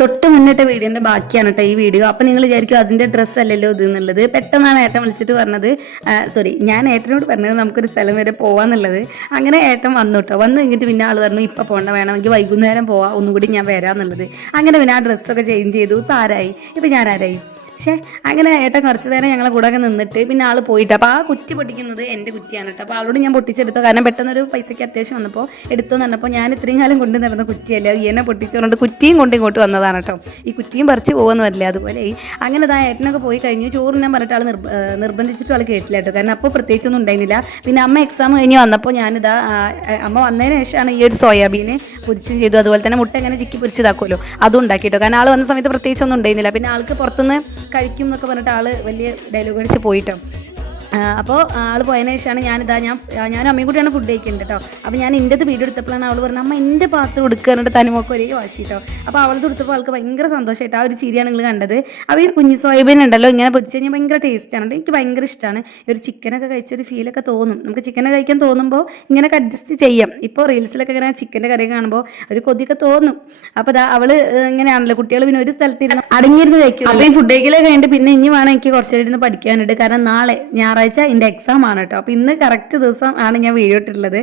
തൊട്ട് മുന്നിട്ട വീഡിയോന്റെ ബാക്കിയാണ് കേട്ടോ ഈ വീഡിയോ. അപ്പം നിങ്ങൾ വിചാരിക്കും അതിന്റെ ഡ്രസ്സ് അല്ലല്ലോ ഇത് എന്നുള്ളത്. പെട്ടെന്നാണ് ഏട്ടൻ വിളിച്ചിട്ട് പറഞ്ഞത്, സോറി ഞാൻ ഏട്ടനോട് പറഞ്ഞത് നമുക്കൊരു സ്ഥലം വരെ പോവാന്നുള്ളത്. അങ്ങനെ ഏട്ടൻ വന്നു കേട്ടോ. വന്നു കഴിഞ്ഞിട്ട് പിന്നെ ആൾ പറഞ്ഞു ഇപ്പം പോകണ്ട, വേണമെങ്കിൽ വൈകുന്നേരം പോവാം, ഒന്നും കൂടി ഞാൻ വരാമെന്നുള്ളത്. അങ്ങനെ പിന്നെ ആ ഡ്രസ്സൊക്കെ ചേഞ്ച് ചെയ്തു. ഇപ്പം ആരായി, ഇപ്പം ഞാൻ ആരായി. പക്ഷേ അങ്ങനെ ഏട്ടൻ കുറച്ച് നേരം ഞങ്ങളെ കൂടെ ഒക്കെ നിന്നിട്ട് പിന്നെ ആൾ പോയിട്ട്. അപ്പോൾ ആ കുറ്റി പൊട്ടിക്കുന്നത് എൻ്റെ കുറ്റിയാണ് കേട്ടോ. അപ്പോൾ ആളോട് ഞാൻ പൊട്ടിച്ചെടുത്തു. കാരണം പെട്ടെന്നൊരു പൈസയ്ക്ക് അത്യാവശ്യം വന്നപ്പോൾ എടുത്തോന്ന് പറഞ്ഞപ്പോൾ ഞാൻ ഇത്രയും കാലം കൊണ്ട് നടന്ന കുറ്റിയല്ല, അത് എന്നെ പൊട്ടിച്ചുകൊണ്ട് കുറ്റിയും കൊണ്ട് ഇങ്ങോട്ട് വന്നതാണ് കേട്ടോ. ഈ കുറ്റിയും പറിച്ച് പോകുമെന്ന് വരില്ല. അതുപോലെ അങ്ങനെ ആ ഏട്ടനൊക്കെ പോയി കഴിഞ്ഞ് ചോറ് ഞാൻ പറഞ്ഞിട്ട് ആൾ നിർബന്ധിച്ചിട്ട് ആൾ കേട്ടില്ല കേട്ടോ. കാരണം അപ്പോൾ പ്രത്യേകിച്ചൊന്നും ഉണ്ടായിരുന്നില്ല. പിന്നെ അമ്മ എക്സാം കഴിഞ്ഞ് വന്നപ്പോൾ ഞാനിതാ അമ്മ വന്നതിന് ശേഷമാണ് ഈ ഒരു സോയാബീന് പൊരിച്ചും ചെയ്തു. അതുപോലെ തന്നെ മുട്ട എങ്ങനെ ചിക്കി പൊരിച്ചതാക്കുമല്ലോ അതും ഉണ്ടാക്കി കേട്ടോ. കാരണം ആൾ വന്ന സമയത്ത് പ്രത്യേകിച്ചൊന്നും ഉണ്ടായിരുന്നില്ല. പിന്നെ ആൾക്ക് പുറത്തുനിന്ന് കഴിക്കും എന്നൊക്കെ പറഞ്ഞിട്ട് ആൾ വലിയ ഡയലോഗ് അടിച്ച് പോയിട്ടോ. അപ്പോൾ ആൾ പോയതിനു ശേഷമാണ് ഞാനും അമ്മയും കൂടിയാണ് ഫുഡ് കഴിക്കുന്നത് കേട്ടോ. അപ്പോൾ ഞാൻ എൻ്റെത് വീഡിയോ എടുത്തപ്പോഴാണ് അവൾ പറഞ്ഞത് അമ്മ എൻ്റെ പാത്രം എടുക്കാറുണ്ട് തനിമൊക്കെ ഒരേ വാശി കേട്ടോ. അപ്പോൾ അവളത് എടുത്തപ്പോൾ ആൾക്ക് ഭയങ്കര സന്തോഷമായിട്ട് ആ ഒരു ചിരിയാണ് നിങ്ങൾ കണ്ടത്. അപ്പോൾ ഈ കുഞ്ഞു സോയാബീൻ ഉണ്ടല്ലോ ഇങ്ങനെ പൊരിച്ച് കഴിഞ്ഞാൽ ഭയങ്കര ടേസ്റ്റാണ്. എനിക്ക് ഭയങ്കര ഇഷ്ടമാണ്. ഒരു ചിക്കനൊക്കെ കഴിച്ചൊരു ഫീലൊക്കെ തോന്നും. നമുക്ക് ചിക്കനൊക്കെ കഴിക്കാൻ തോന്നുമ്പോൾ ഇങ്ങനെയൊക്കെ അഡ്ജസ്റ്റ് ചെയ്യാം. ഇപ്പോൾ റീൽസിലൊക്കെ ഇങ്ങനെ ചിക്കൻ്റെ കറി കാണുമ്പോൾ ഒരു കൊതിയൊക്കെ തോന്നും. അപ്പോൾ അവൾ ഇങ്ങനെയാണല്ലോ, കുട്ടികൾ പിന്നെ ഒരു സ്ഥലത്തിരുന്ന് അടങ്ങിയിരുന്ന് കഴിക്കും. അപ്പോൾ ഈ ഫുഡ് കഴിക്കലൊക്കെ കഴിഞ്ഞിട്ട് പിന്നെ ഇനി വേണം എനിക്ക് കുറച്ച് നേരം ഇരുന്ന് പഠിക്കാനുണ്ട്. കാരണം നാളെ ഞായറാഴ്ച എൻ്റെ എക്സാം ആണ് കേട്ടോ. അപ്പോൾ ഇന്ന് കറക്റ്റ് ദിവസം ആണ് ഞാൻ വീഡിയോ ഇട്ടിട്ടുള്ളത്.